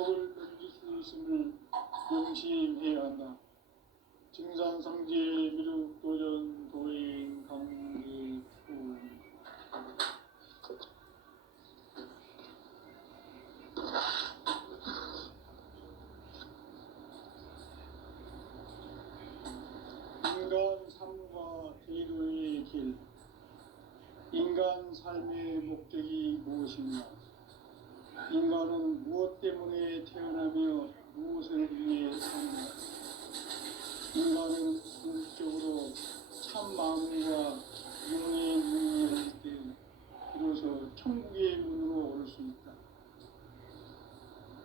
발목을 넘길 수 있음을 명심해야 한다. 증산상제 미륵도전 도인 강제품 인간 삶과 대도의 길. 인간 삶의 목적이 무엇인가? 인간은 무엇 때문에 태어나며 무엇을 위해 사는가? 인간은 궁극적으로 참 마음과 영의 문을 열 때 비로소 천국의 문으로 올 수 있다.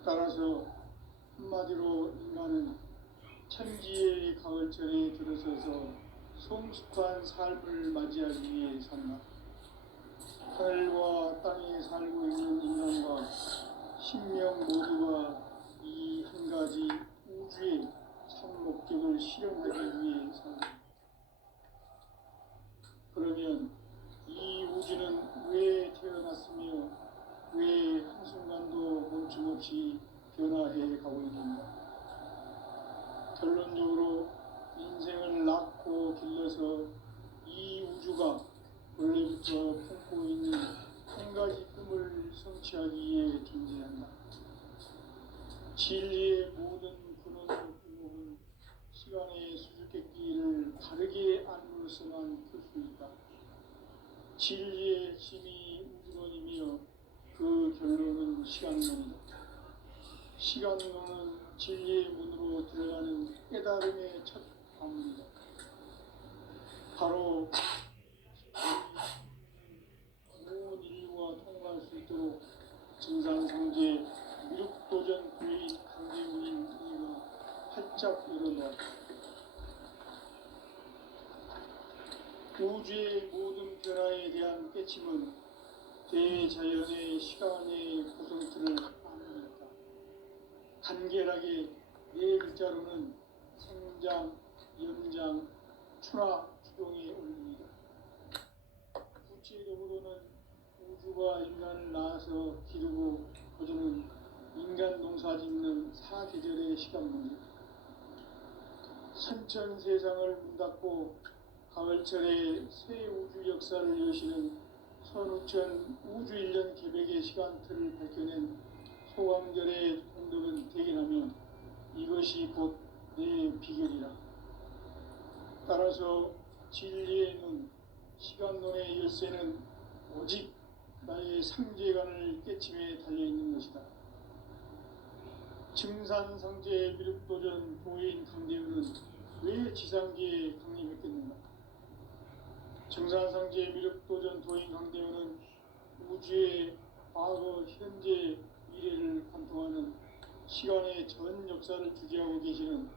따라서 한마디로 인간은 천지의 가을철에 들어서서 성숙한 삶을 맞이하기 위해 산다. 하늘과 땅에 살고 있는 인간과 신명 모두가 이 한 가지 우주의 참 목적을 실현하기 위해 산다. 그러면 이 우주는 왜 태어났으며 왜 한순간도 멈춤없이 변화해 가고 있는가? 결론적으로 인생을 낳고 길러서 이 우주가 원래부터 품고 있는 한 가지 꿈을 성취하기 위해 존재한다. 진리의 모든 근원과 궁극은 시간의 수수께끼를 바르게 안으로서만 풀 수 있다. 진리의 핵심이 우주론이며 그 결론은 시간론이다. 시간론은 진리의 문으로 들어가는 깨달음의 첫 방문이다. 바로 온 인류가 통과할 수 있도록 증산상제 미륵도전 부인 강제무인 이가 활짝 열어놓았다. 우주의 모든 변화에 대한 깨침은 대자연의 시간의 구성틀을 만들었다. 간결하게 네 글자로는 생장, 연장, 추나, 추동의 원리이다. 구체적으로는 우주가 인간을 낳아서 기르고 거두는 인간 농사 짓는 사계절의 시간 문제. 선천 세상을 문 닫고 가을철에 새 우주 역사를 여시는 선우천 우주 1년 개백의 시간틀을 밝혀낸 소강절의 공덕은 대견하며 이것이 곧 내 비결이라. 따라서 진리의 눈, 시간론의 열쇠는 오직 나의 상제관을 깨침에 달려있는 것이다. 증산상제 미륵도전 도인 강대우는 왜 지상계에 강림했겠는가? 증산상제 미륵도전 도인 강대우는 우주의 과거, 현재, 미래를 관통하는 시간의 전 역사를 주재하고 계시는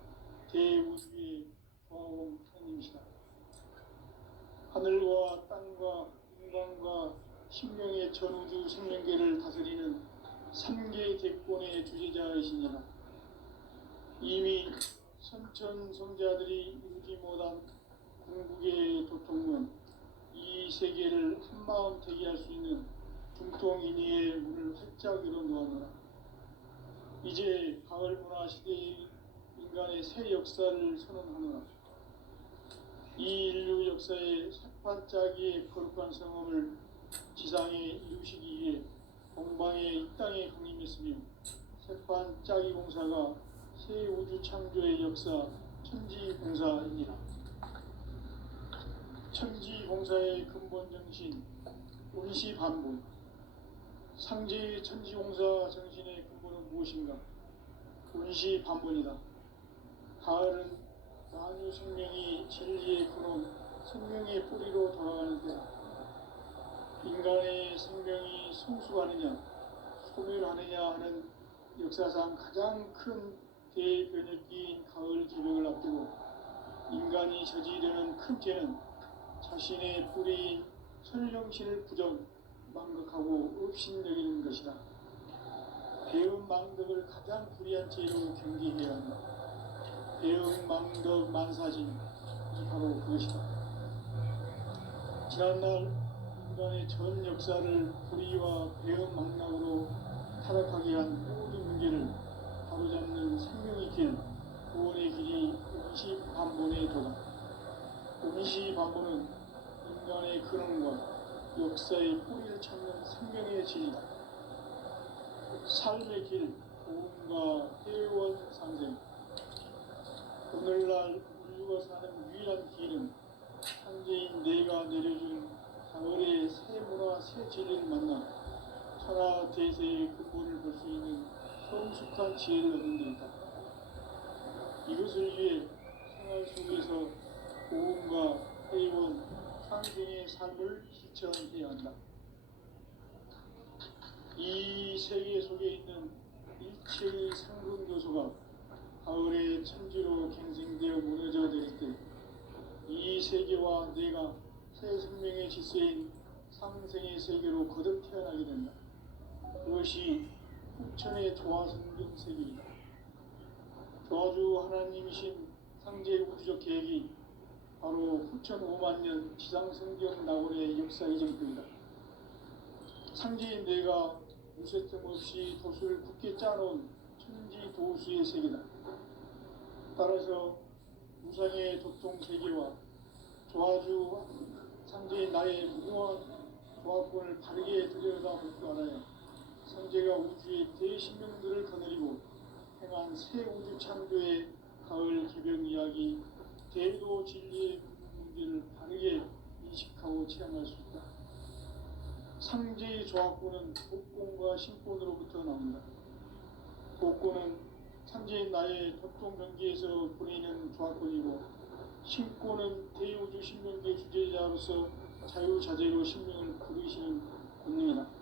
대우주의 조화공 하나님이시다. 하늘과 땅과 인간과 신명의 전우주 생명계를 다스리는 3개 대권의 주제자이시니라. 이미 선천성자들이 이루지 못한 궁극의 도통은 이 세계를 한마음 되게 할 수 있는 중통인의의 문을 활짝 열어놓았노라. 이제 가을 문화 시대의 인간의 새 역사를 선언하노라. 이 인류 역사의 새반짝이의 거룩한 성험을 지상에 이루시기 위해 동방에 이 땅에 강림했으며 새반짝이 공사가 새 우주 창조의 역사 천지공사이니라. 천지공사의 근본 정신 운시반본. 상제의 천지공사 정신의 근본은 무엇인가? 운시반본이다. 가을은 만유 생명이 진리의 근원, 생명의 뿌리로 돌아가는 때다. 인간의 생명이 성숙하느냐, 소멸하느냐 하는 역사상 가장 큰 대변혁기인 가을 개벽을 앞두고 인간이 저지르는 큰 죄는 자신의 뿌리인 설령신을 부정, 망각하고 업신여기는 것이다. 배움 망덕을 가장 불의한 죄로 경계해야 한다. 배움 망덕 만사진이 바로 그것이다. 지난날 인간의 전 역사를 불의와 배움 망락으로 타락하게 한 모든 문제를 바로잡는 생명의 길, 구원의 길이 임시반본에 도다. 임시반본은 인간의 근원과 역사의 뿌리를 찾는 생명의 진리다. 삶의 길, 고음과 회원 상생. 오늘날 인류가 사는 유일한 길은 창조인 내가 내려준 가을의 새 문화, 새 진리를 만나 천하 대세의 근본을 볼 수 있는 성숙한 지혜를 얻는 데이다. 이것을 위해 생활 속에서 고음과 회원, 상생의 삶을 실천해야 한다. 이 세계 속에 있는 일체의 상근 요소가 가을의 천지로 갱생되어 무너져 내릴 때 이 세계와 내가 새 생명의 질서인 상생의 세계로 거듭 태어나게 된다. 그것이 후천의 조화성경 세계이다. 조화주 하나님이신 상제 우주적 계획이 바로 후천 5만 년 지상성경 낙원의 역사 이정표이다. 상제인 내가 무쇠점 없이 도수를 굳게 짜놓은 천지 도수의 세계다. 따라서 무상의 도통 세계와 조화주 상제인 나의 무궁한 조화권을 바르게 들여다볼 줄 알아야 상제가 우주의 대신명들을 거느리고 행한 새 우주 창조의 가을 개변 이야기, 대도 진리의 문제를 바르게 인식하고 체험할 수 있다. 상제의 조화권은 복권과 신권으로부터 나온다. 복권은 상제인 나의 도통 경계에서 보내는 조화권이고, 신권은 대우주 신명계 주제자로서 자유자재로 신명을 부르시는 권능이다.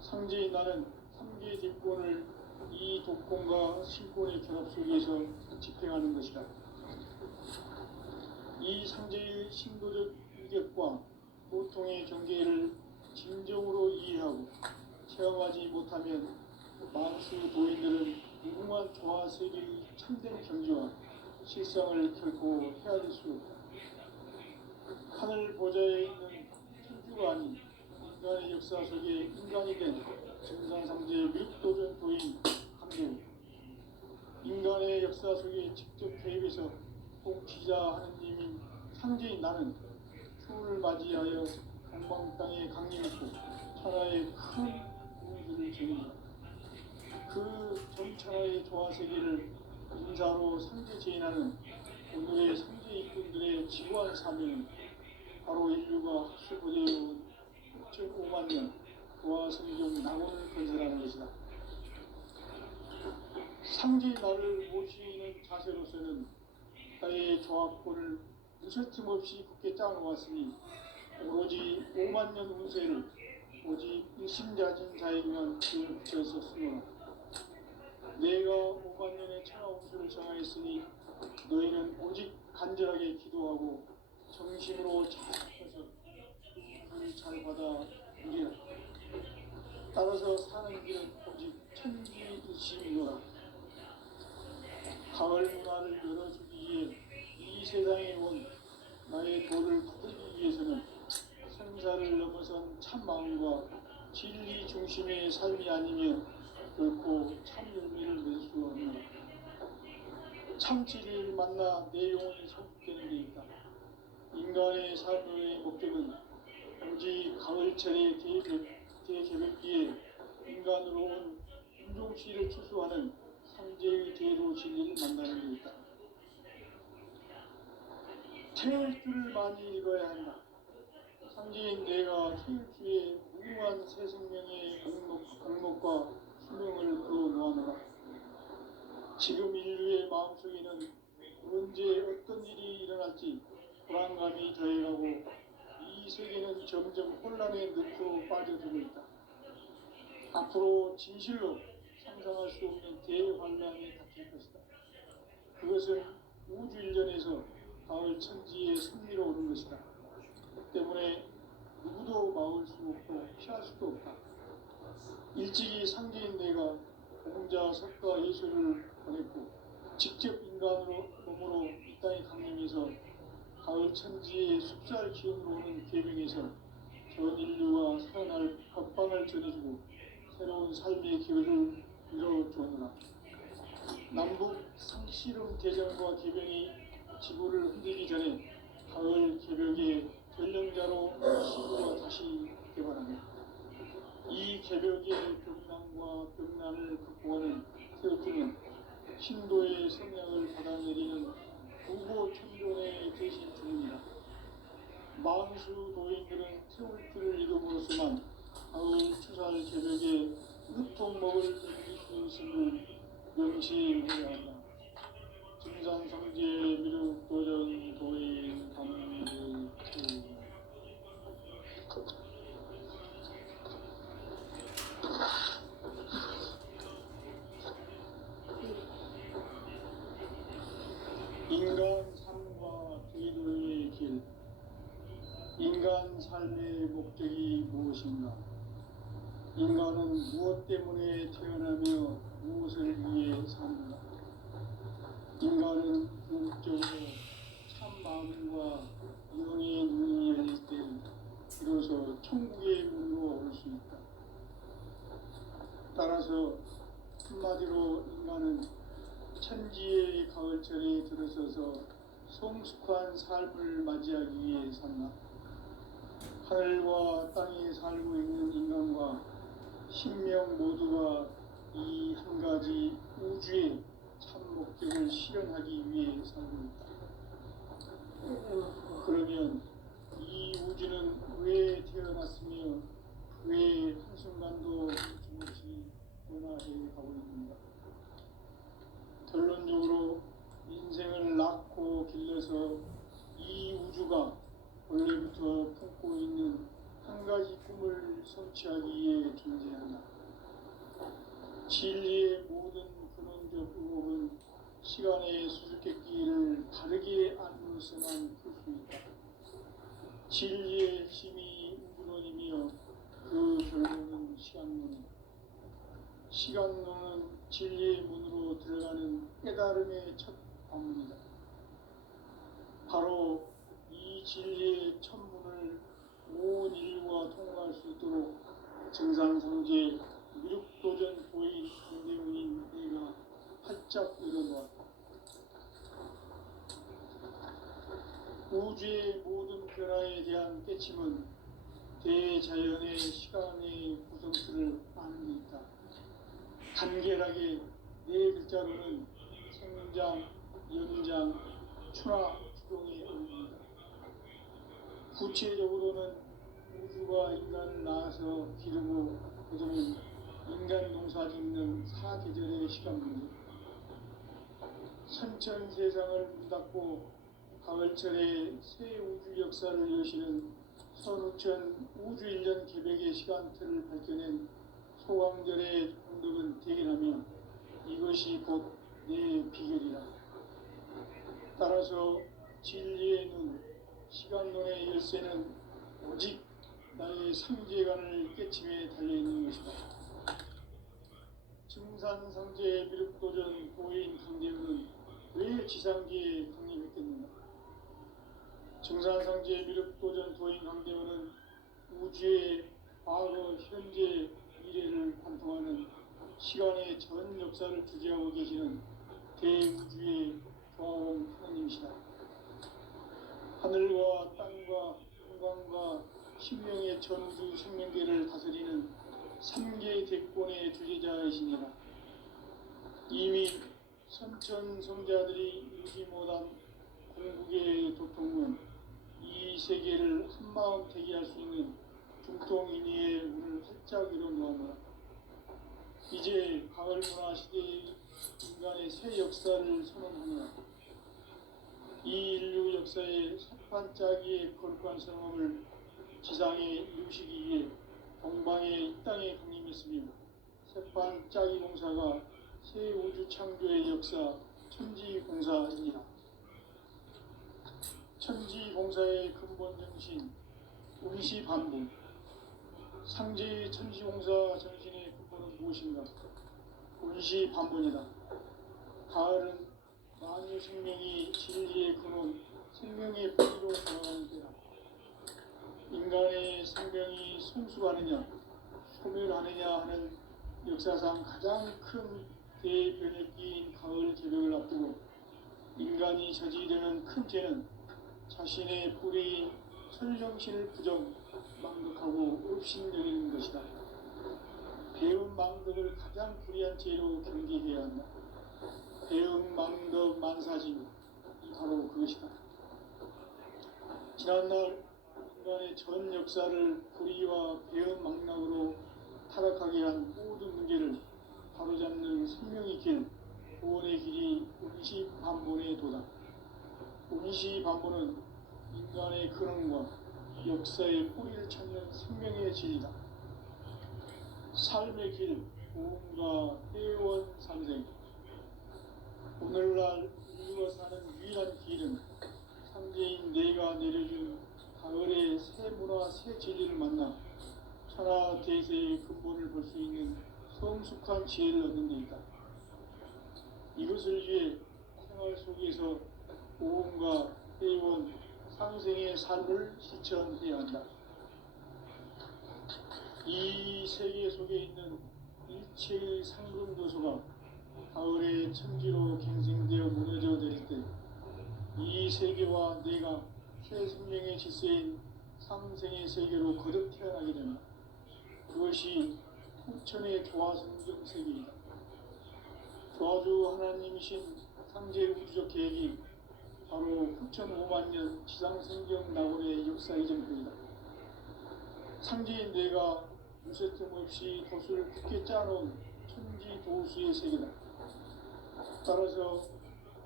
상제인 나는 3개 뒷권을 이 독권과 신권의 결합 속에서 집행하는 것이다. 이 상제의 신도적 인격과 보통의 경계를 진정으로 이해하고 체험하지 못하면 만수 도인들은 무궁한 조화 세계의 참된 경지와 실상을 결코 헤아릴 수 없다. 하늘 보좌에 있는 천주가 아닌 인간의 역사 속에 인간이 된 정산상제의 밀도전 도인 강대우, 인간의 역사 속에 직접 개입해서 통치자 하느님인 상제인 나는 추운을 맞이하여 동방 땅에 강림했고 천하의 큰 우주를 지닌다. 그 전천하의 조화 세계를 인사로 상제 제인하는 오늘의 상제 일꾼들의 지구한 사명은 바로 인류가 학수고대해온 6.5만 년 조화 성경 낙원을 건설하는 것이다. 상제 나를 모시는 자세로서는 나의 조화권을 무쇠틈 없이 굳게 짜놓았으니 오로지 5만 년 운세를 오직 일심자진 자에게만 기운을 붙여서 쓰노라. 내가 5만 년의 천하 운수를 정하였으니 너희는 오직 간절하게 기도하고 정심으로 잘 해서 운수를 잘 받아 누리라. 따라서 사는 길은 오직 천지의심이노라. 가을 문화를 열어주기 위해 이 세상에 온 나의 도를 거두기 위해서는 생사를 넘어선 참 마음과 진리 중심의 삶이 아니면 결코 참 열매를 낼 수 없노라. 참 진리를 만나 내 영혼이 성숙되는 데 있다. 인간의 삶의 목적은 오직 가을철의 대개벽기에 인간으로 온 인종씨를 추수하는 상제의 대도 진리를 만나는 데 있다. 태울 줄을 많이 읽어야 한다. 상제인 내가 태울주의 무궁한 새 생명의 목록과 수명을 그어놓아노라. 지금 인류의 마음속에는 언제 어떤 일이 일어날지 불안감이 더해가고 이 세계는 점점 혼란의 늪으로 빠져들고 있다. 앞으로 진실로 상상할 수 없는 대환란이 닥칠 것이다. 그것은 우주 일전에서 가을 천지의 승리로 오는 것이다. 때문에 누구도 막을 수 없고 피할 수도 없다. 일찍이 상제인 내가 공자, 석가, 예수를 보냈고 직접 인간으로 몸으로 이 땅에 강림해서 가을 천지의 숲살 기운으로 오는 계명에서 전 인류가 살아날 법방을 전해주고 새로운 삶의 기회를 이뤄주었노라. 남북 상씨름 대전과 개병이 지구를 흔들기 전에 가을 개벽의 전령자로 시구가 다시 개발합니다. 이 개벽의 병난과 병난을 극복하는 태극기는 신도의 성향을 받아내리는 부고 천존의 대신 중입니다. 만수 도인들은 태울 길을 이름으로서만 가을 추살 개벽에 으통먹을 남길 수 있음을 명시해야 한다. 증산성제 미륵도전 도인 강대투 인간 삶과 대도의 길. 인간 삶의 목적이 무엇인가? 인간은 무엇 때문에 태어나며 무엇을 위해 사는가? 인간은 궁극적으로 참 마음과 영의 눈이 열릴 때 비로소 천국의 문으로 올 수 있다. 따라서 한마디로 인간은 천지의 가을철에 들어서서 성숙한 삶을 맞이하기 위해 산다. 하늘과 땅에 살고 있는 인간과 신명 모두가 이 한 가지 우주의 참 목적을 실현하기 위해 살고 있다. 그러면 이 우주는 왜 태어났으며 왜 한순간도 멈춤없이 변화해 가고 있는가? 결론적으로 인생을 낳고 길러서 이 우주가 원래부터 품고 있는 한 가지 꿈을 성취하기 위해 존재한다. 진리의 모든 근원적 의혹은 시간의 수수께끼를 바르게 안으로서만 풀 수 있다. 진리의 핵심이 우주론이며 그 결론은 시간론이다. 시간론은 진리의 문으로 들어가는 깨달음의 첫 방문이다. 바로 이 진리의 첫 문을 온 인류가 통과할 수 있도록 증산성제 미륵도전 도인 강대훈인 내가 활짝 열어놓았다. 우주의 모든 변화에 대한 깨침은 대자연의 시간의 구성틀을 아는 데 있다. 간결하게 네 글자로는 생장, 연장, 추나 추동에 어울린다. 구체적으로는 우주가 인간을 낳아서 기르고 그동안 인간 농사 짓는 사계절의 시간 문제, 선천 세상을 문닫고 가을철에 새 우주 역사를 여시는 선우천 우주일년 개벽의 시간틀을 밝혀낸 소강절의 공덕은 대견하며 이것이 곧 내 비결이라. 따라서 진리의 눈, 시간론의 열쇠는 오직 나의 상제관을 깨침에 달려있는 것이다. 증산성제 미륵도전 도인 강대훈은 왜 지상계에 강림했겠는가? 증산성제 미륵도전 도인 강대훈은 우주의 과거, 현재, 미래를 관통하는 시간의 전 역사를 주재하고 계시는 대우주의 조화원 하나님이시다. 하늘과 땅과 한강과 신명의 전우주 생명계를 다스리는 삼계 대권의 주재자이시니라. 이미 선천성자들이 이루지 못한 궁극의 도통은 이 세계를 한마음 되게 할 수 있는 중통인의의 문을 활짝 열어놓았노라. 이제 가을 문화 시대의 인간의 새 역사를 선언하노라. 이 인류 역사의 새판짜기의 거룩한 성함을 지상에 이루시기 위해 동방의 이 땅에 강림했으며 새판짜기 공사가 새 우주 창조의 역사 천지공사이니라. 천지공사의 근본 정신 운시반분. 상제의 천지공사 정신의 근본은 무엇인가? 운시반분이다. 가을은 만유 생명이 진리의 근원, 생명의 뿌리로 돌아가는 때다. 인간의 생명이 성숙하느냐, 소멸하느냐 하는 역사상 가장 큰 대변에 끼인 가을 개벽을 앞두고 인간이 저지르는 큰 죄는 자신의 뿌리인 설정신을 부정, 망극하고 업신여기는 것이다. 배은 망덕을 가장 불의한 죄로 경계해야 한다. 배은 망덕 만사진, 이 바로 그것이다. 지난날 인간의 전 역사를 불의와 배은 망락으로 타락하게 한 모든 문제를 바로잡는 생명의 길, 구원의 길이 운시반본의 도다. 운시반본은 인간의 근원과 역사의 뿌리를 찾는 생명의 진리다. 삶의 길, 구원과 회원 상생. 오늘날 인류가 사는 유일한 길은 상제인 내가 내려준 가을의 새 문화, 새 진리를 만나 천하 대세의 근본을 볼 수 있는 성숙한 지혜를 얻는 데 있다. 이것을 위해 생활 속에서 보험과 회원, 상생의 삶을 실천해야 한다. 이 세계 속에 있는 일체의 상금 요소가 가을의 천지로 갱생되어 무너져 내릴 때 이 세계와 내가 새 생명의 질서인 상생의 세계로 거듭 태어나게 된다. 그것이 후천의 조화성경 세계이다. 조화주 하나님이신 상제 우주적 계획이 바로 후천 5만년 지상생경 낙원의 역사 이전편이다. 상제인 내가 무쇠틈 없이 돛을 굳게 짜놓은 천지 도수의 세계다. 따라서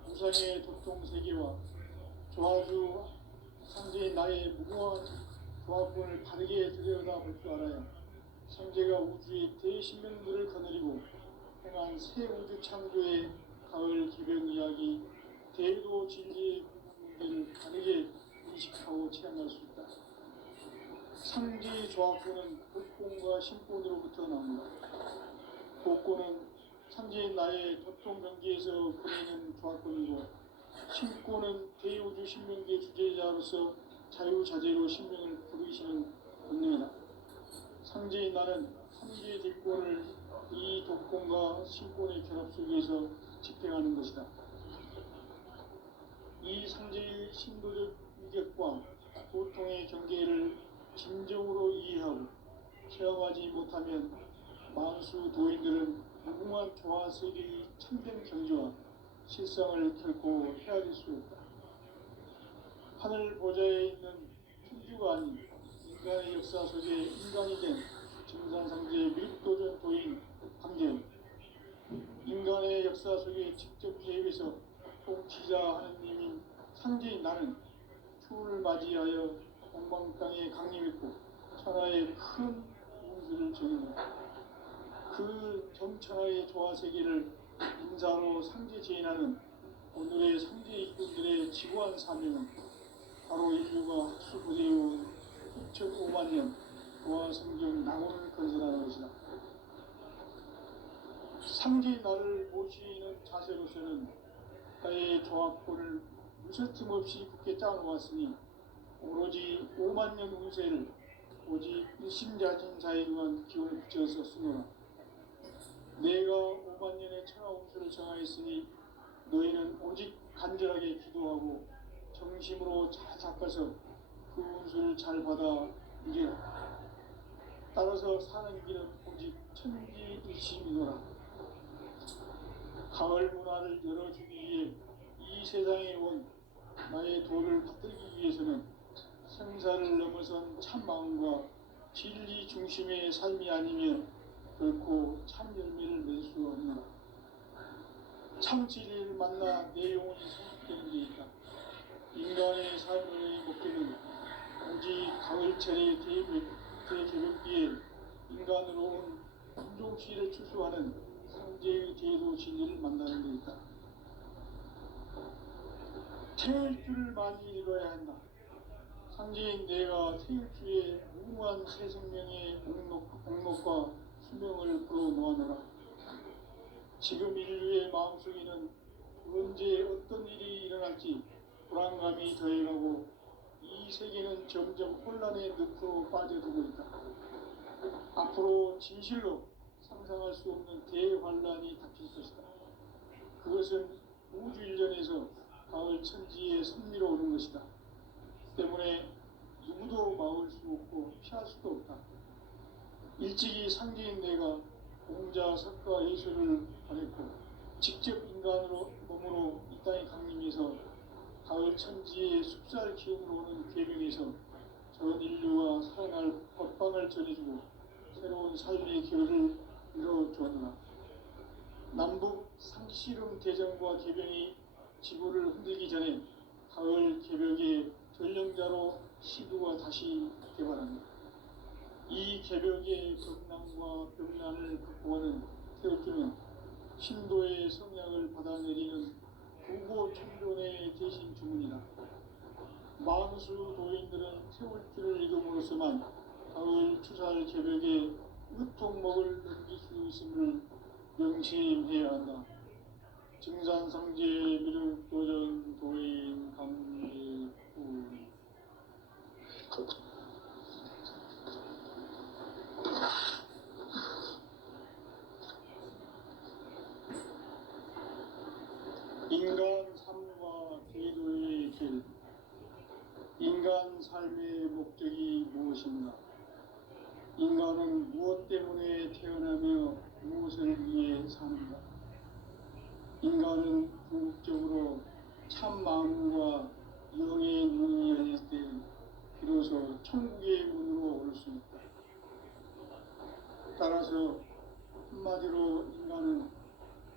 우상의 도통 세계와 조화주 상제인 나의 무궁한 조화권을 바르게 들여다볼 줄 알아야 상제가 우주의 대신명들을 거느리고 행한 새 우주 창조의 가을 기병 이야기, 대도 진리의 문제를 바르게 인식하고 체험할 수 있다. 상제의 조화권은 복권과 신권으로부터 나온다. 복권은 상제인 나의 도통 경계에서 보내는 조화권이고, 신권은 대우주 신명계 주제자로서 자유자재로 신명을 부르시는 본능이다. 상제인 나는 상제의 대권을 이 독권과 신권의 결합 속에서 집행하는 것이다. 이 상제의 신도적 위격과 고통의 경계를 진정으로 이해하고 체험하지 못하면 만수 도인들은 무궁한 조화 세계의 참된 경지와 실상을 결코 헤아릴 수 없다. 하늘 보좌에 있는 천주가 아닌 인간의 역사 속에 인간이 된 증산상제의 밀도전 도인 강제는 인간의 역사 속에 직접 개입해서 통치자 하느님인 상제인 나는 추운을 맞이하여 동방땅에 강림했고 천하의 큰 운수를 정했다. 그 정천하의 조화세계를 인사로 상제 제인하는 오늘의 상제 일꾼들의 지구한 사명은 바로 인류가 학수부대해온 2005만년 조화성경 낙원을 건설하는 것이다. 상제인 나를 모시는 자세로서는 나의 조합권을 무쇠틈 없이 굳게 짜놓았으니 오로지 5만년 운세를 오직 일심자진사에 의한 기운을 붙여서 쓰노라. 내가 5만년의 천하 운수를 정하였으니 너희는 오직 간절하게 기도하고 정심으로 잘 닦아서 그 운수를 잘 받아 누리라. 따라서 사는 길은 오직 천지일심이노라. 가을 문화를 열어주기 위해 이 세상에 온 나의 도를 받들기 위해서는 생사를 넘어선 참 마음과 진리 중심의 삶이 아니면 결코 참 열매를 낼 수 없노라. 참 진리를 만나 내 영혼이 성숙되는 데 있다. 인간의 삶의 목표는 오직 가을철의 대개벽기에 인간으로 온 인종시를 추수하는 상제의 대도 진리를 만나는 데 있다. 태일주를 많이 읽어야 한다. 상제인 내가 태일주의 무궁한 새 생명의 목록과 수명을 불어모아노라. 지금 인류의 마음속에는 언제 어떤 일이 일어날지 불안감이 더해가고 이 세계는 점점 혼란의 늪으로 빠져들고 있다. 앞으로 진실로 상상 상상할 수 없는 대환란이 닥칠 것이다. 그것은 우주 일련에서 가을 천지의 섭리로 오는 것이다. 때문에 누구도 막을 수 없고 피할 수도 없다. 일찍이 상제인 내가 공자, 석가, 예술을 보냈고 직접 인간으로 몸으로 이 땅에 강림해서 가을 천지의 숲살 기운으로 오는 궤변에서 전 인류가 살아날 법방을 전해주고 새로운 삶의 기회를 이뤄주었노라. 남북 상씨름 대전과 개변이 지구를 흔들기 전에 가을 개벽의 전령자로 시도가 다시 개발합니다. 이 개벽의 벽난과 벽난을 극복하는 태극기는 신도의 성약을 받아내리는 부고 천존의 대신 주문이다. 만수 도인들은 태울길을 읽음으로써만 가을 추살 개벽의 으통목을 넘길 수 있음을 명심해야 한다. 증산상제 미륵도전 도인 강례구 인간 삶과 제도의 길. 인간 삶의 목적이 무엇인가? 인간은 무엇 때문에 태어나며 무엇을 위해 사는가? 인간은 궁극적으로 참 마음과 영의 문이 열릴 때 비로소 천국의 문으로 올 수 있다. 따라서 한마디로 인간은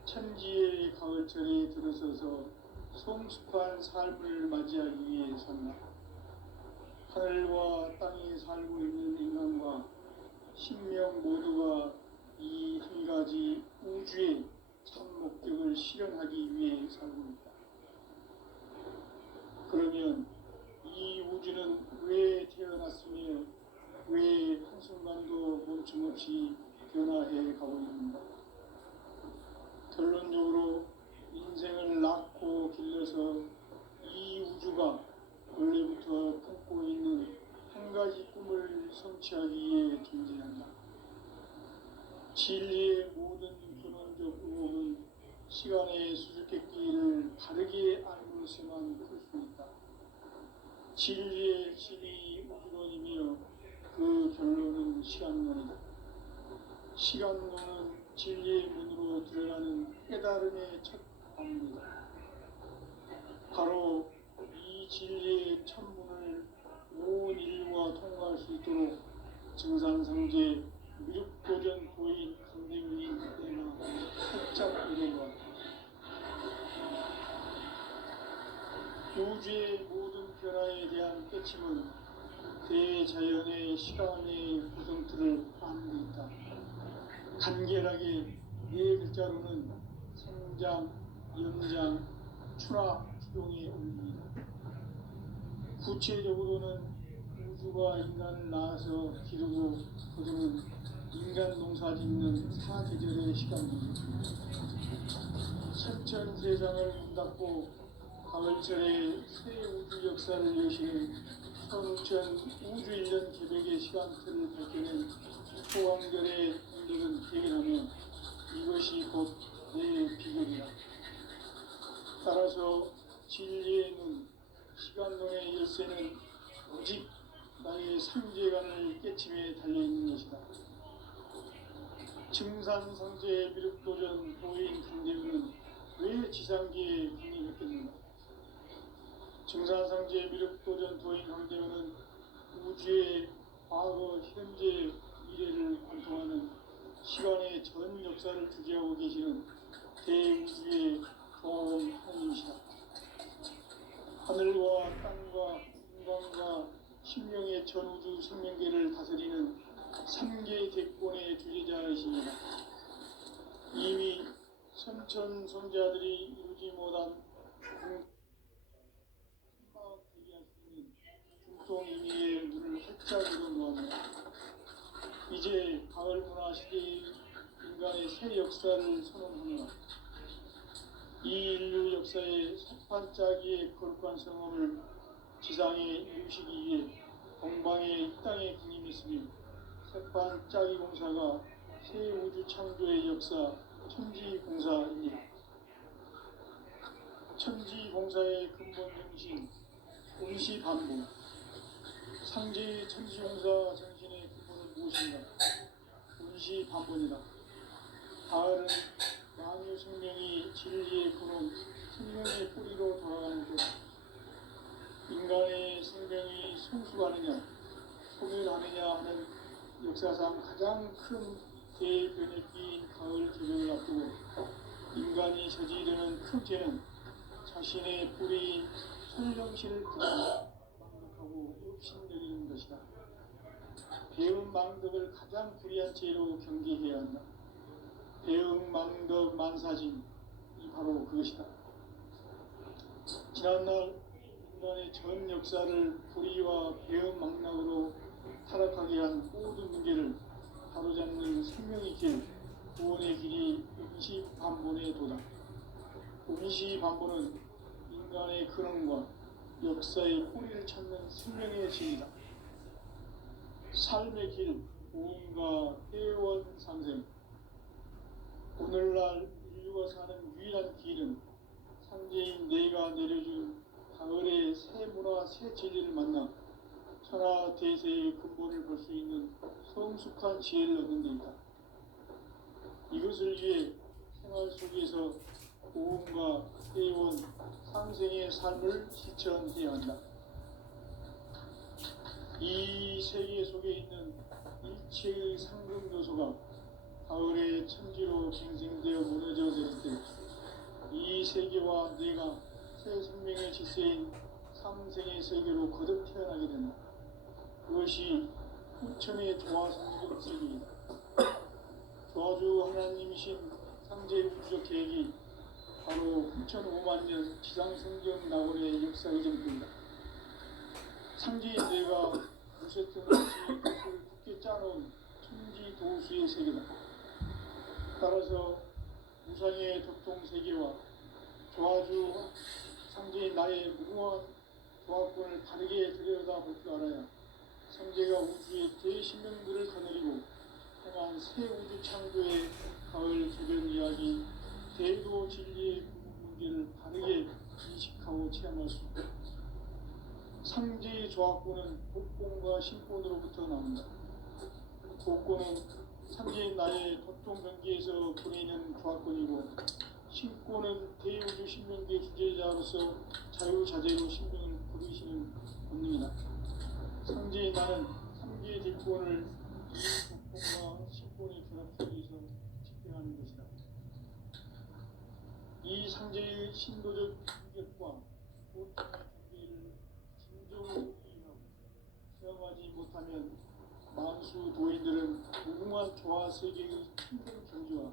천지의 가을철에 들어서서 성숙한 삶을 맞이하기 위해 산다. 하늘과 땅에 살고 있는 인간과 신명 모두가 이 한 가지 우주의 참 목적을 실현하기 위해 살고 있다. 그러면 이 우주는 왜 태어났으며 왜 한순간도 멈춤없이 변화해 가고 있는가? 결론적으로 인생을 낳고 길러서 이 우주가 원래부터 품고 있는 한 가지 꿈을 성취하기 위해 존재한다. 진리의 모든 근원적 의혹은 시간의 수수께끼를 바르게 알므로서만 풀 수 있다. 진리의 핵심이 우주론이며 그 결론은 시간론이다. 시간론은 진리의 문으로 들어가는 깨달음의 첫 방문이다. 바로 이 진리의 천문을 온 인류가 통과할 수 있도록 증산상제 미륵도전 도인 강대문이 내가 살짝 이뤄놓았다. 우주의 모든 변화에 대한 깨침은 대자연의 시간의 구성틀을 포함하고 있다. 간결하게 네 글자로는 생장, 연장, 추락, 추동의 원리이다. 구체적으로는 우주가 인간을 낳아서 기르고 거두는 인간 농사 짓는 사계절의 시간입니다. 천천 세상을 문 닫고 가을철에 새 우주 역사를 여시는 선우천 우주 1년 개벽의 시간틀을 밝혀낸 소왕절의 공덕은 대결하며 이것이 곧 내 비결이다. 따라서 진리의 눈, 시간론의 열쇠는 오직 나의 상제관을 깨침에 달려있는 것이다. 증산상제 미륵도전 도인 강대우는 왜 지상계에 강림했겠는가? 증산상제 미륵도전 도인 강대우는 우주의 과거, 현재, 미래를 관통하는 시간의 전 역사를 주재하고 계시는 대우주의 종합원 하나님이시다. 하늘과 땅과 인간과 신명의 전우주 생명계를 다스리는 3개 대권의 주재자이십니다. 이미 선천성자들이 이루지 못한 마음 대기할 수 있는 중통인의의 문을 활짝 열어놓았다. 이제 가을 문화 시대의 인간의 새 역사를 선언하노라. 이 인류 역사의 첫 반짝이의 거룩한 성험을 지상에 이루시기 위해 동방의 이 땅에 강림했으며 새 반짝이 공사가 새 우주 창조의 역사 천지공사입니다. 천지공사의 근본 정신 임시반복. 상제의 천지공사 정신의 근본은 무엇인가? 임시반복이다. 가을은 만유 생명이 진리의 근원, 생명의 뿌리로 돌아가는 것. 인간의 생명이 성숙하느냐, 소멸하느냐 하는 역사상 가장 큰 대변혁기인 가을 개벽을 앞두고 인간이 저지르는 큰 죄는 자신의 뿌리인 설령실을 망덕하고 욕심내리는 것이다. 배은 망덕을 가장 불의한 죄로 경계해야 한다. 배은 망덕 만사진이 바로 그것이다. 지난날 인간의 전 역사를 불의와 배은 망락으로 타락하게 한 모든 문제를 바로잡는 생명의 길, 구원의 길이 임시반본의 도다. 임시반본은 인간의 근원과 역사의 뿌리를 찾는 생명의 길이다. 삶의 길, 구원과 회원 상생. 오늘날 인류가 사는 유일한 길은 상제인 내가 내려준 가을의 새 문화, 새 진리를 만나 천하 대세의 근본을 볼 수 있는 성숙한 지혜를 얻는 데 있다. 이것을 위해 생활 속에서 고음과 회원, 상생의 삶을 실천해야 한다. 이 세계 속에 있는 일체의 상금 요소가 가을의 천지로 갱생되어 무너져 내릴 때 이 세계와 내가 새 생명의 질서인 상생의 세계로 거듭 태어나게 된다. 그것이 후천의 조화성적 세계이다. 조화주 하나님이신 상제 우주적 계획이 바로 후천 5만 년 지상성경 낙원의 역사 의정표이다. 상제의 내가 무쇠등 없이 그것을 굳게 짜놓은 천지 도수의 세계다. 따라서 무상의 도통세계와 조화주 상제의 나의 무궁한 조화권을 바르게 들여다볼 줄 알아야 상제가 우주의 대신명들을 거느리고 행한 새 우주 창조의 가을 개변 이야기, 대도 진리의 문제를 바르게 인식하고 체험할 수 있다. 상제의 조화권은 복권과 신권으로부터 나온다. 복권은 상제인 나의 도통 경계에서 보내는 조화권이고, 신권은 대우주 신명계 주제자로서 자유자재로 신명을 부르시는 본능이다. 상제인 나는 상제의 딜권을 이 복권과 신권의 결합 속에서 집행하는 것이다. 이 상제의 신도적 인격과 보통의 경계를 진정으로 이해하고 체험하지 못하면 만수 도인들은 무궁한 조화 세계의 힘든 경지와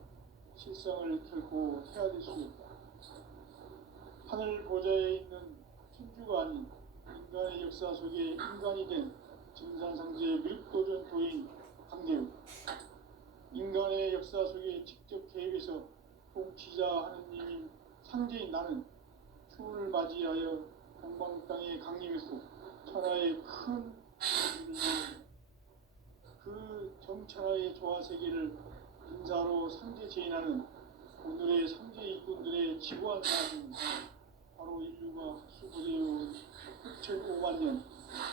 실상을 결코 헤아릴 수 없다. 하늘 보좌에 있는 천주가 아닌 인간의 역사 속에 인간이 된 증산상제의 밀도전 도인 강대우. 인간의 역사 속에 직접 개입해서 통치자 하느님인 상제인 나는 추운을 맞이하여 동방 땅에 강림했고 천하의 큰 그 정천하의 조화세계를 인사로 상제 제인하는 오늘의 상제 일꾼들의 지구한 사람은 바로 인류가 학수부대해온 후천 5만 년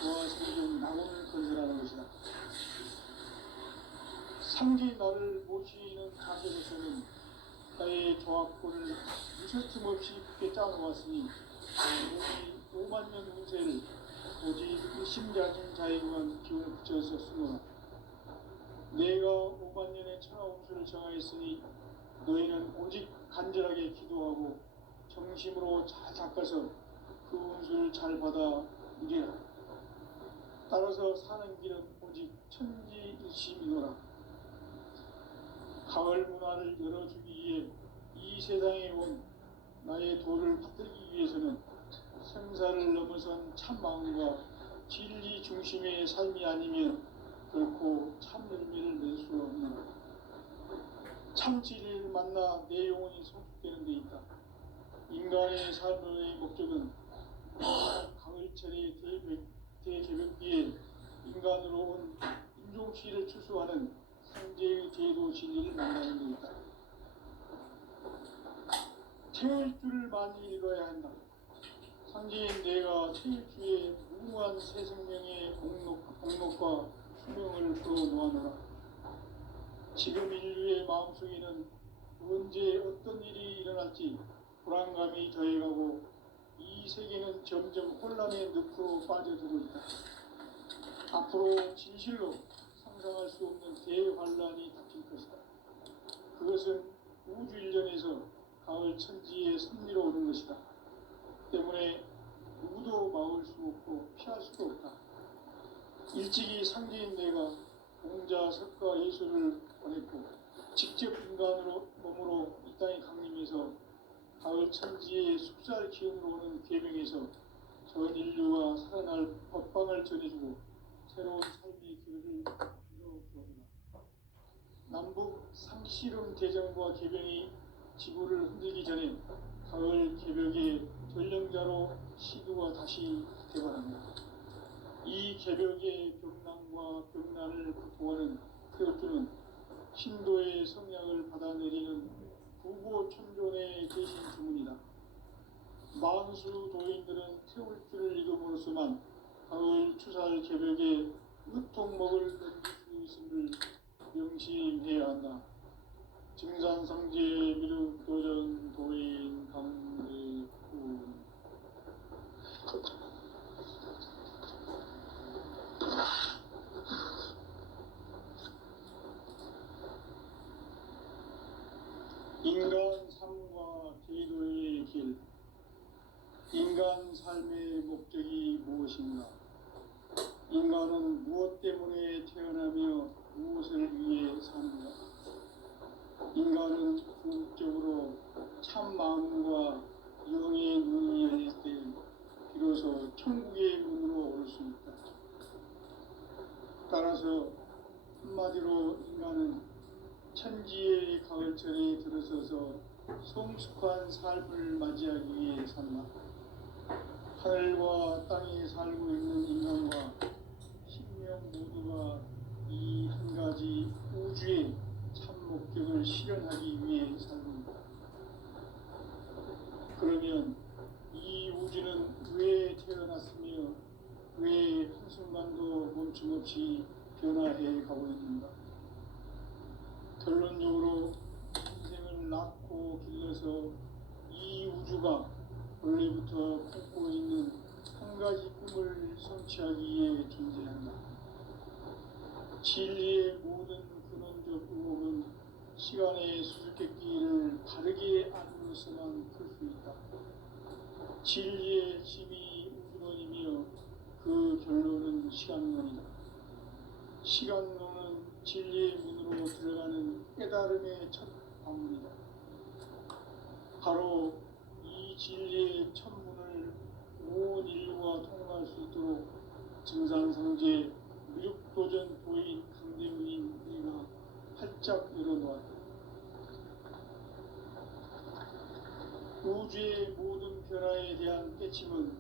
조화생존 낙원을 건설하는 것이다. 상제인 나를 모시는 자세로서는 나의 조합권을 무쇠틈 없이 굳게 짜놓았으니 오직 5만 년 운세를 오직 일심자진 자에게만 기운을 붙여서 쓰노라. 내가 5만 년의 천하 운수를 정하였으니 너희는 오직 간절하게 기도하고 정심으로 잘 닦아서 그 운수를 잘 받아 누리라. 따라서 사는 길은 오직 천지일심이노라. 가을 문화를 열어주기 위해 이 세상에 온 나의 도를 받들기 위해서는 생사를 넘어선 참 마음과 진리 중심의 삶이 아니면 결코 참 열매를 낼 수 없는 참 진리를 만나 내 영혼이 성숙되는 데 있다. 인간의 삶의 목적은 가을철의 대개벽기에 인간으로 온 인종시를 추수하는 상제의 제도 진리를 만나는 데 있다. 태일주를 많이 읽어야 한다. 상제인 내가 태일주의 무궁한 새 생명의 목록과 수명을 풀어놓아노라. 지금 인류의 마음속에는 언제 어떤 일이 일어날지 불안감이 더해가고 이 세계는 점점 혼란의 늪으로 빠져들고 있다. 앞으로 진실로 상상할 수 없는 대환란이 닥칠 것이다. 그것은 우주 일련에서 가을 천지의 섭리로 오는 것이다. 때문에 누구도 막을 수 없고 피할 수도 없다. 일찍이 상제인 내가 공자, 석가, 예수를 보냈고 직접 인간으로 몸으로 이 땅에 강림해서 가을 천지의 숲살 기운으로 오는 계명에서 전 인류가 살아날 법방을 전해주고 새로운 삶의 길을 열어주었다. 남북 상씨름 대전과 개병이 지구를 흔들기 전에 가을 개벽의 전령자로 시두가 다시 개발합니다. 이 개벽의 병난과 병난을 극복하는 태울주는 신도의 성약을 받아내리는 부고천존의 대신 주문이다. 만수 도인들은 태울주를 읽음으로써만 가을 추살 개벽의 으통먹을 넘길 수 있음을 명심해야 한다. 증산상제 미륵도전 도인 강대군. 인간 삶과 제도의 길. 인간 삶의 목적이 무엇인가? 인간은 무엇 때문에 태어나며 무엇을 위해 사는가? 인간은 궁극적으로 참 마음과 영의 눈이 열릴 때 비로소 천국의 문으로 올 수 있다. 따라서 한마디로 인간은 천지의 가을철에 들어서서 성숙한 삶을 맞이하기 위해 산다. 하늘과 땅에 살고 있는 인간과 신명 모두가 이 한 가지 우주의 참 목적을 실현하기 위해 살고 있다. 그러면 이 우주는 왜 태어났으며 왜 한순간도 멈춤없이 변화해 가고 있는가? 결론적으로 인생을 낳고 길러서 이 우주가 원래부터 품고 있는 한 가지 꿈을 성취하기 위해 존재한다. 진리의 모든 근원적 의혹은 시간의 수수께끼를 바르게 알므로서만 풀 수 있다. 진리의 핵심이 우주론이며 그 결론은 시간론이다. 시간론은 진리의 문으로 들어가는 깨달음의 첫 방문이다. 바로 이 진리의 첫 문을 온 인류가 통과할 수 있도록 증산상제 미륵도전 도인 강대문인 내가 활짝 열어놓았다. 우주의 모든 변화에 대한 깨침은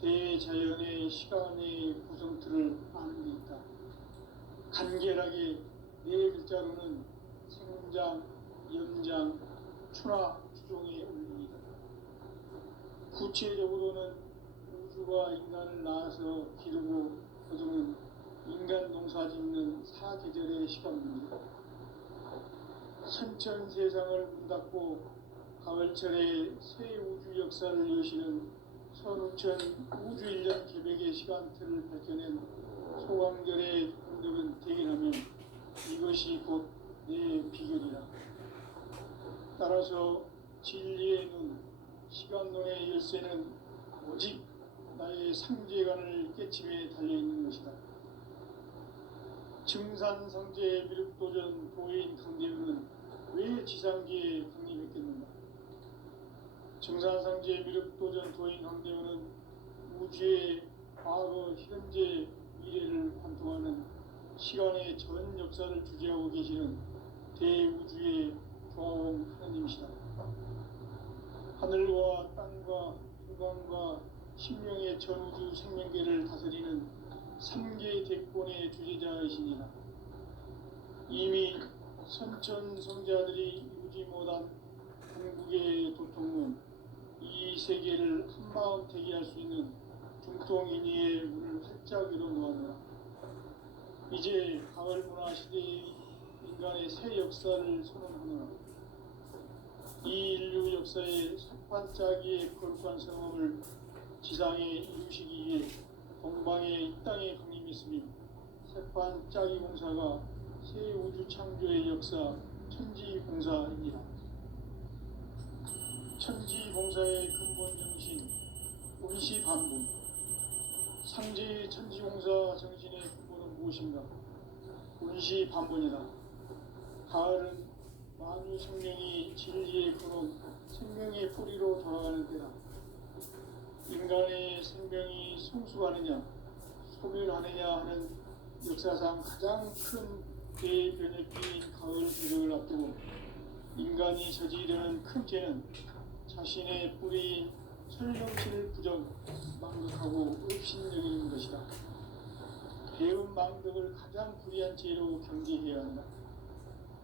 대자연의 시간의 구성틀을 아는 데 있다. 간결하게 네 글자로는 생장, 연장, 추나 추종의 원리이다. 구체적으로는 우주가 인간을 낳아서 기르고 거두는 인간 농사 짓는 사계절의 시간입니다. 선천 세상을 문 닫고 가을철에 새 우주 역사를 여시는 선우천 우주 일년 개벽의 시간틀을 밝혀낸 소강절의 공덕은 대견하면 이것이 곧 내 비결이라. 따라서 진리의 눈, 시간론의 열쇠는 오직 나의 상제관을 깨침에 달려있는 것이다. 증산상제 미륵도전 도인 강대우는 왜 지상계에 강림했겠는가? 증산상제 미륵도전 도인 강대우는 우주의 과거, 현재, 미래를 관통하는 시간의 전 역사를 주재하고 계시는 대우주의 조화원 하느님이시다. 하늘과 땅과 인간과 신명의 전우주 생명계를 다스리는 삼계 대권의 주재자이시니라. 이미 선천성자들이 이루지 못한 궁극의 도통은 이 세계를 한마음 되게 할 수 있는 중통인의의 문을 활짝 열어놓았노라. 이제 가을 문화 시대의 인간의 새 역사를 선언하노라. 이 인류 역사의 새판짜기의 거룩한 성험을 지상에 이루시기 위해 동방의 이 땅에 강림했으며 새판짜기 공사가 새 우주 창조의 역사 천지공사입니다. 천지공사의 근본 정신 운시반본. 상제의 천지공사 정신의 근본은 무엇인가? 운시반본이다. 가을은 만유 생명이 진리의 근원, 생명의 뿌리로 돌아가는 때다. 인간의 생명이 성숙하느냐, 소멸하느냐 하는 역사상 가장 큰 대변혁기인 가을 개벽을 앞두고 인간이 저지르는 큰 죄는 자신의 뿌리인 설명치를 망각하고 업신여기는 것이다. 배은망덕을 가장 불의한 죄로 경계해야 한다.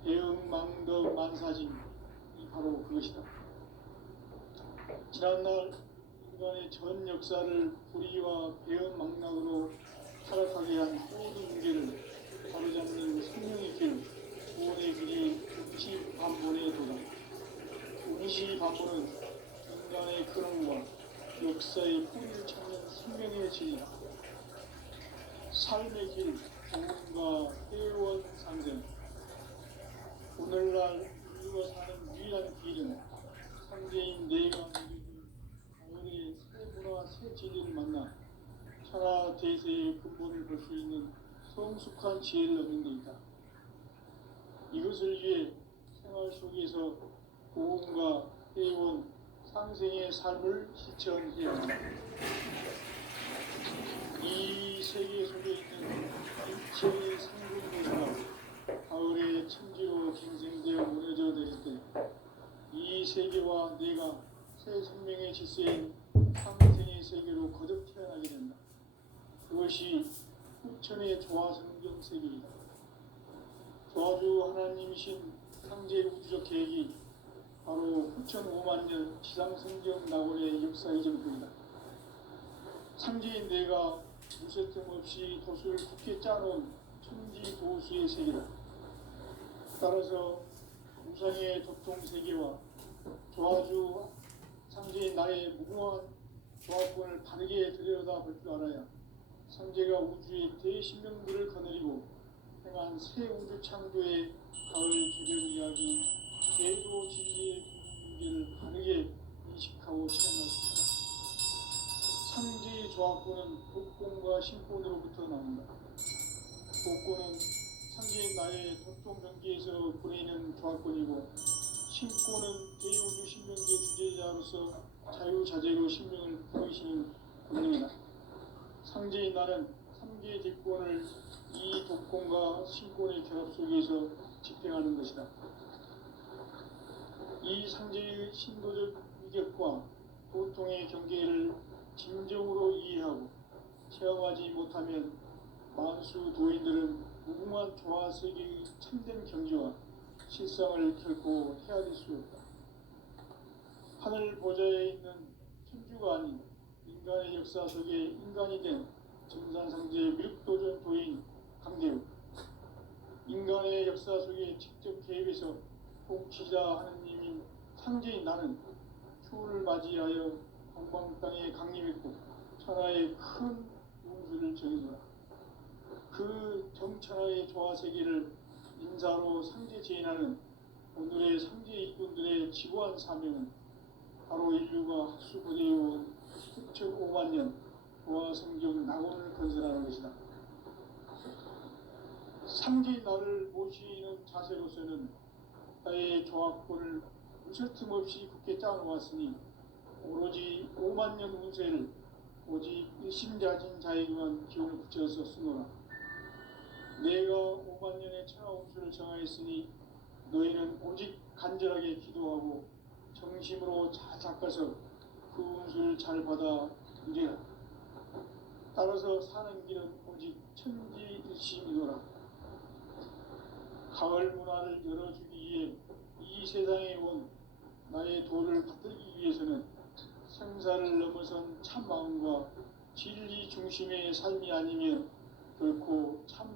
배은망덕 만사짐이 바로 그것이다. 지난날 인간의 전 역사를 불의와 배은망락으로 타락하게 한 모든 문제를 바로잡는 생명의 길, 구원의 길이 운시반본의 도다. 운시반본은 인간의 근원과 역사의 뿌리를 찾는 생명의 진리다. 삶의 길, 구원과 회원 상생. 오늘날 인류가 사는 유일한 길은 상제인 내가 가을의 새 문화 새 진리를 만나 천하 대세의 근본을 볼 수 있는 성숙한 지혜를 얻는 데 있다. 이것을 위해 생활 속에서 고음과 회원, 상생의 삶을 실천해야 한다. 이 세계 속에 있는 일체의 상근도가 가을의 천지로 갱생되어 무너져 내릴 때 이 세계와 내가 새 생명의 질서인 상생의 세계로 거듭 태어나게 된다. 그것이 후천의 조화성경 세계이다. 조화주 하나님이신 상제 우주적 계획이 바로 후천 5만 년 지상성경 낙원의 역사의 전부이다. 상제인 내가 무쇠 틈 없이 돛을 굳게 짜놓은 천지도수의 세계다. 따라서 우상의 도통 세계와 조화주 상제인 나의 무궁한 조화권을 바르게 들여다볼 줄 알아야 상제가 우주의 대신명들을 거느리고 행한 새 우주 창조의 가을 개별 이야기, 제도 진리의 문제를 바르게 인식하고 체험할 수 있다. 상제의 조화권은 복권과 신권으로부터 나온다. 복권은 상제인 나의 도통 경계에서 보내는 조화권이고, 신권은 대우주 신명계 주제자로서 자유자재로 신명을 보이시는 권능이다. 상제인 나는 3개의 대권을 이 독권과 신권의 결합 속에서 집행하는 것이다. 이 상제의 신도적 위격과 보통의 경계를 진정으로 이해하고 체험하지 못하면 만수 도인들은 무궁한 조화세계의 참된 경지와 실상을 결코 헤아릴 수 없다. 하늘 보좌에 있는 천주가 아닌 인간의 역사 속에 인간이 된 정산상제의 미륵도전 도인 강대우, 인간의 역사 속에 직접 개입해서 통치자 하느님인 상제인 나는 추후를 맞이하여 동방 땅에 강림했고 천하의 큰 운수를 정해노라. 그 정천하의 조화세계를 인사로 상제 제인하는 오늘의 상제 일꾼들의 지고한 사명은 바로 인류가 학수고대해온 후천 5만 년 조화성경 낙원을 건설하는 것이다. 상제인 나를 모시는 자세로서는 나의 조화권을 무쇠 틈 없이 굳게 짜놓았으니 오로지 5만 년 운세를 오직 일심자진 자에게만 기운을 붙여서 쓰노라. 내가 5만 년의 천하 운수를 정하였으니 너희는 오직 간절하게 기도하고 정심으로 잘 닦아서 그 운수를 잘 받아 누리라. 따라서 사는 길은 오직 천지일심이노라. 가을 문화를 열어주기 위해 이 세상에 온 나의 도를 받들기 위해서는 생사를 넘어선 참 마음과 진리 중심의 삶이 아니면 결코 참